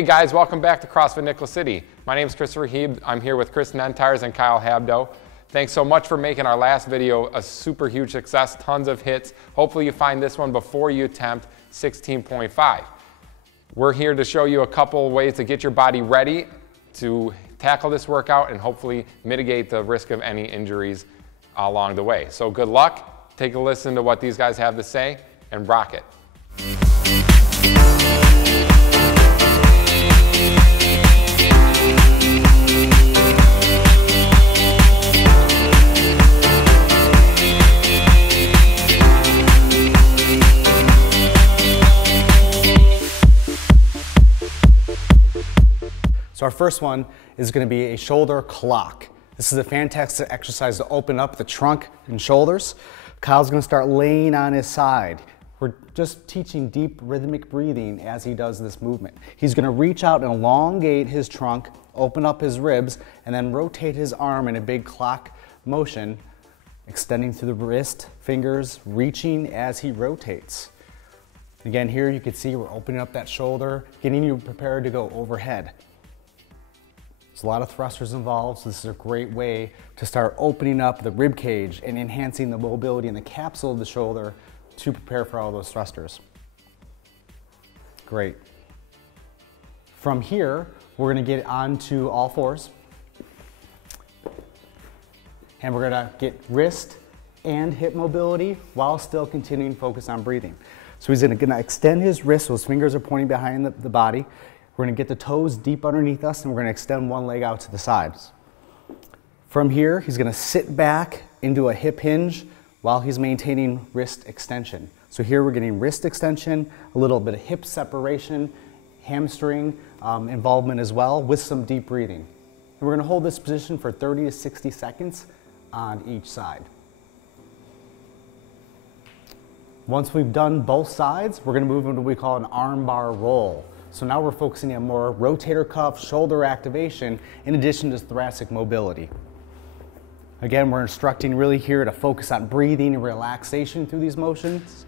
Hey guys, welcome back to CrossFit Nickelcity. My name is Christopher Heeb. I'm here with Chris Nentires and Kyle Habdo. Thanks so much for making our last video a super huge success, tons of hits. Hopefully you find this one before you attempt 16.5. We're here to show you a couple of ways to get your body ready to tackle this workout and hopefully mitigate the risk of any injuries along the way. So good luck, take a listen to what these guys have to say, and rock it. So our first one is going to be a shoulder clock. This is a fantastic exercise to open up the trunk and shoulders. Kyle's going to start laying on his side. We're just teaching deep rhythmic breathing as he does this movement. He's going to reach out and elongate his trunk, open up his ribs, and then rotate his arm in a big clock motion, extending through the wrist, fingers, reaching as he rotates. Again, here you can see we're opening up that shoulder, getting you prepared to go overhead. There's a lot of thrusters involved, so this is a great way to start opening up the rib cage and enhancing the mobility in the capsule of the shoulder to prepare for all those thrusters. Great. From here, we're going to get onto all fours. And we're going to get wrist and hip mobility while still continuing to focus on breathing. So he's going to extend his wrist, so his fingers are pointing behind the body. We're going to get the toes deep underneath us, and we're going to extend one leg out to the sides. From here, he's going to sit back into a hip hinge while he's maintaining wrist extension. So here we're getting wrist extension, a little bit of hip separation, hamstring involvement as well, with some deep breathing. And we're going to hold this position for 30 to 60 seconds on each side. Once we've done both sides, we're going to move into what we call an arm bar roll. So now we're focusing on more rotator cuff, shoulder activation, in addition to thoracic mobility. Again, we're instructing really here to focus on breathing and relaxation through these motions.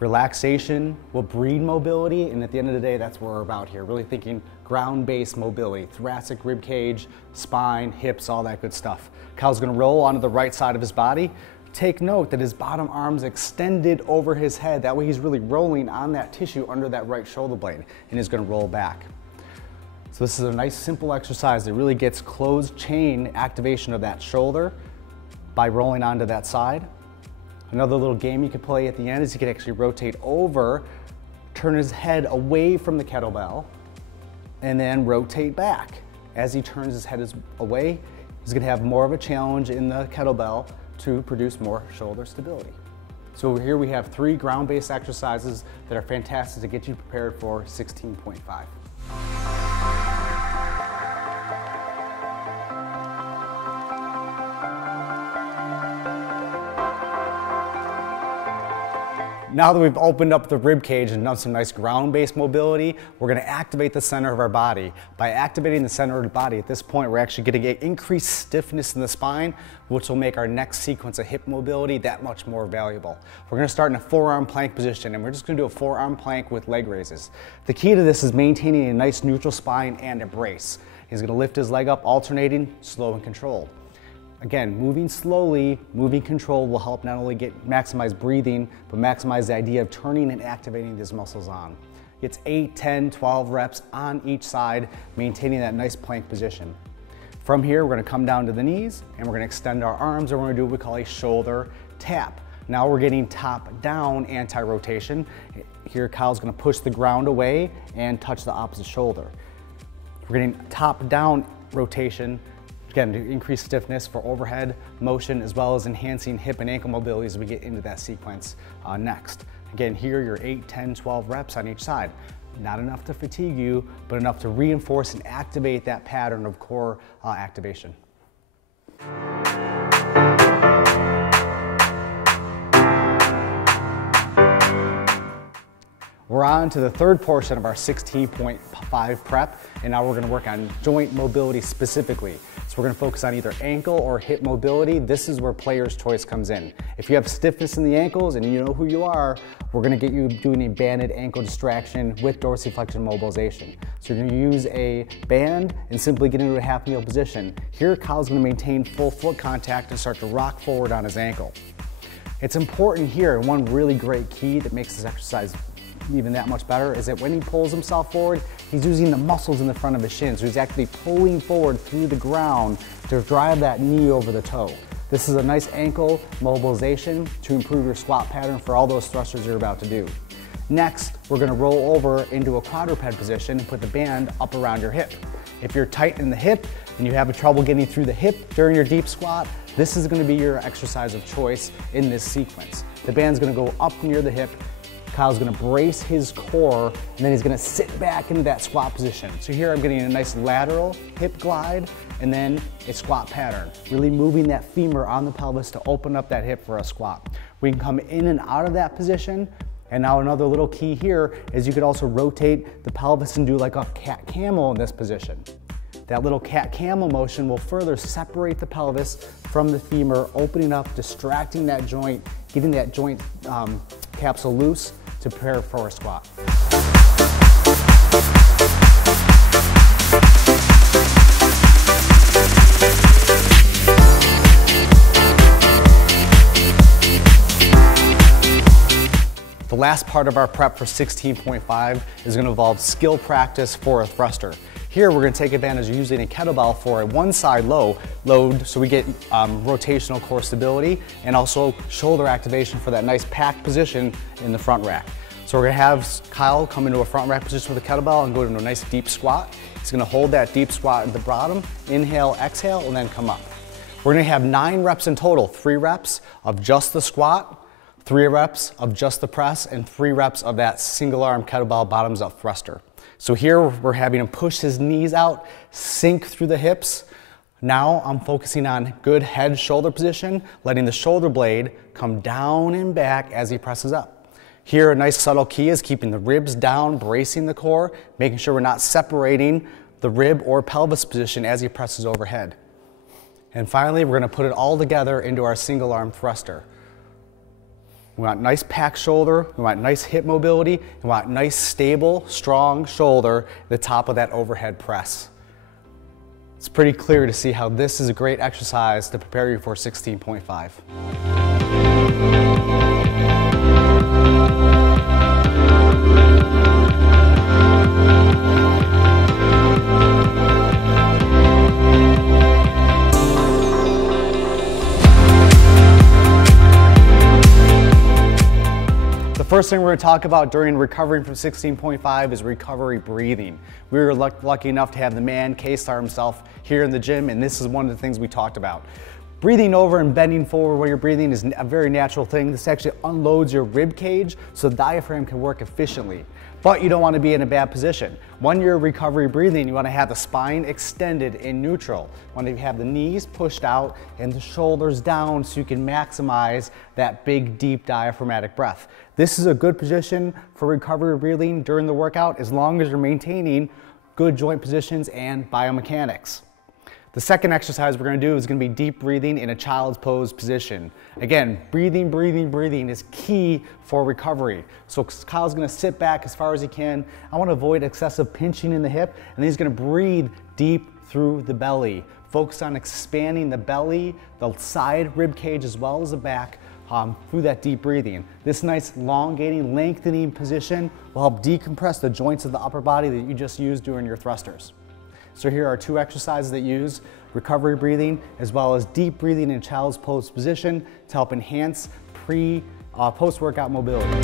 Relaxation will breed mobility, and at the end of the day, that's what we're about here. Really thinking ground-based mobility, thoracic rib cage, spine, hips, all that good stuff. Kyle's gonna roll onto the right side of his body. Take note that his bottom arm's extended over his head. That way he's really rolling on that tissue under that right shoulder blade, and he's gonna roll back. So this is a nice simple exercise that really gets closed chain activation of that shoulder by rolling onto that side. Another little game you could play at the end is you could actually rotate over, turn his head away from the kettlebell, and then rotate back. As he turns his head away, he's gonna have more of a challenge in the kettlebell to produce more shoulder stability. So here we have 3 ground-based exercises that are fantastic to get you prepared for 16.5. Now that we've opened up the rib cage and done some nice ground-based mobility, we're going to activate the center of our body. By activating the center of the body, at this point, we're actually going to get increased stiffness in the spine, which will make our next sequence of hip mobility that much more valuable. We're going to start in a forearm plank position, and we're just going to do a forearm plank with leg raises. The key to this is maintaining a nice neutral spine and a brace. He's going to lift his leg up, alternating, slow and controlled. Again, moving slowly, moving controlled will help not only maximize breathing, but maximize the idea of turning and activating these muscles on. It's 8, 10, 12 reps on each side, maintaining that nice plank position. From here, we're gonna come down to the knees, and we're gonna extend our arms, and we're gonna do what we call a shoulder tap. Now we're getting top-down anti-rotation. Here, Kyle's gonna push the ground away and touch the opposite shoulder. We're getting top-down rotation, again, to increase stiffness for overhead motion, as well as enhancing hip and ankle mobility as we get into that sequence next. Again, here you're 8, 10, 12 reps on each side. Not enough to fatigue you, but enough to reinforce and activate that pattern of core activation. We're on to the third portion of our 16.5 prep, and now we're going to work on joint mobility specifically. So So we're gonna focus on either ankle or hip mobility. This is where player's choice comes in. If you have stiffness in the ankles and you know who you are, we're gonna get you doing a banded ankle distraction with dorsiflexion mobilization. So you're gonna use a band and simply get into a half kneel position. Here, Kyle's gonna maintain full foot contact and start to rock forward on his ankle. It's important here, and one really great key that makes this exercise even that much better is that when he pulls himself forward, he's using the muscles in the front of his shin. So he's actually pulling forward through the ground to drive that knee over the toe. This is a nice ankle mobilization to improve your squat pattern for all those thrusters you're about to do. Next, we're gonna roll over into a quadruped position and put the band up around your hip. If you're tight in the hip and you have trouble getting through the hip during your deep squat, this is gonna be your exercise of choice in this sequence. The band's gonna go up near the hip. Kyle's gonna brace his core, and then he's gonna sit back into that squat position. So here I'm getting a nice lateral hip glide, and then a squat pattern, really moving that femur on the pelvis to open up that hip for a squat. We can come in and out of that position, and now another little key here is you could also rotate the pelvis and do like a cat camel in this position. That little cat camel motion will further separate the pelvis from the femur, opening up, distracting that joint, getting that joint capsule loose to prepare for a squat. The last part of our prep for 16.5 is going to involve skill practice for a thruster. Here we're going to take advantage of using a kettlebell for a one-side load so we get rotational core stability and also shoulder activation for that nice packed position in the front rack. So we're going to have Kyle come into a front rack position with a kettlebell and go into a nice deep squat. He's going to hold that deep squat at the bottom, inhale, exhale, and then come up. We're going to have 9 reps in total, 3 reps of just the squat, 3 reps of just the press, and 3 reps of that single arm kettlebell bottoms up thruster. So here we're having him push his knees out, sink through the hips. Now I'm focusing on good head shoulder position, letting the shoulder blade come down and back as he presses up. Here a nice subtle key is keeping the ribs down, bracing the core, making sure we're not separating the rib or pelvis position as he presses overhead. And finally, we're going to put it all together into our single arm thruster. We want nice packed shoulder, we want nice hip mobility, we want nice stable, strong shoulder at the top of that overhead press. It's pretty clear to see how this is a great exercise to prepare you for 16.5. The first thing we're going to talk about during recovering from 16.5 is recovery breathing. We were lucky enough to have the man K-Star himself here in the gym, and this is one of the things we talked about. Breathing over and bending forward while you're breathing is a very natural thing. This actually unloads your rib cage so the diaphragm can work efficiently. But you don't want to be in a bad position. When you're recovery breathing, you want to have the spine extended in neutral. You want to have the knees pushed out and the shoulders down so you can maximize that big, deep diaphragmatic breath. This is a good position for recovery breathing during the workout as long as you're maintaining good joint positions and biomechanics. The second exercise we're going to do is going to be deep breathing in a child's pose position. Again, breathing, breathing, breathing is key for recovery. So Kyle's going to sit back as far as he can. I want to avoid excessive pinching in the hip, and then he's going to breathe deep through the belly. Focus on expanding the belly, the side rib cage, as well as the back through that deep breathing. This nice elongating, lengthening position will help decompress the joints of the upper body that you just used during your thrusters. So here are 2 exercises that use recovery breathing as well as deep breathing in child's pose position to help enhance post-workout mobility.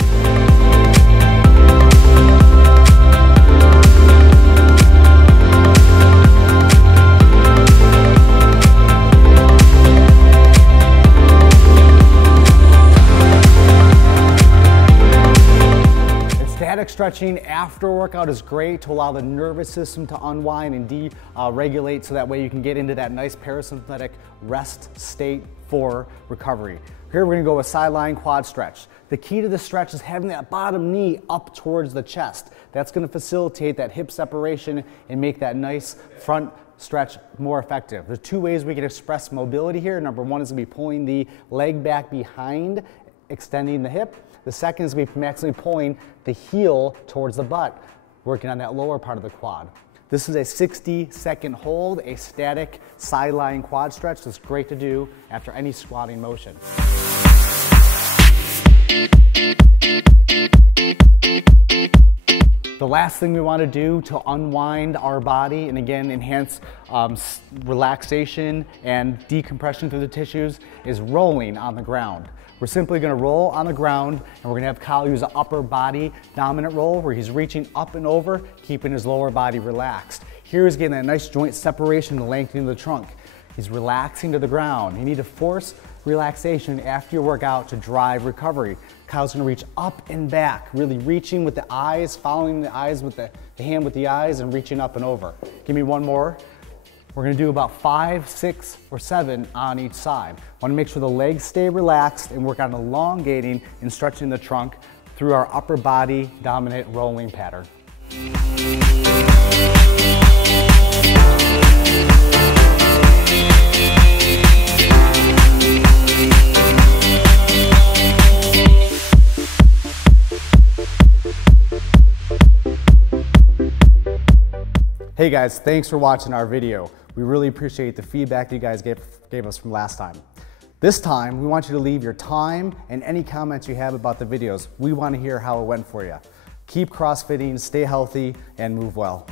Static stretching after workout is great to allow the nervous system to unwind and deregulate so that way you can get into that nice parasympathetic rest state for recovery. Here we're going to go with sideline quad stretch. The key to the stretch is having that bottom knee up towards the chest. That's going to facilitate that hip separation and make that nice front stretch more effective. There's two ways we can express mobility here. Number one is going to be pulling the leg back behind, extending the hip. The second is going to be maximally pulling the heel towards the butt, working on that lower part of the quad. This is a 60-second hold, a static sideline quad stretch that's great to do after any squatting motion. The last thing we want to do to unwind our body and again enhance relaxation and decompression through the tissues is rolling on the ground. We're simply going to roll on the ground and we're going to have Kyle use an upper body dominant roll where he's reaching up and over, keeping his lower body relaxed. Here he's getting a nice joint separation and lengthening the trunk. He's relaxing to the ground. You need to force relaxation after your workout to drive recovery. Kyle's going to reach up and back, really reaching with the eyes, following the eyes with the hand with the eyes and reaching up and over. Give me one more. We're going to do about 5, 6, or 7 on each side. Want to make sure the legs stay relaxed and work on elongating and stretching the trunk through our upper body dominant rolling pattern. Hey guys, thanks for watching our video. We really appreciate the feedback you guys gave us from last time. This time, we want you to leave your time and any comments you have about the videos. We want to hear how it went for you. Keep CrossFitting, stay healthy, and move well.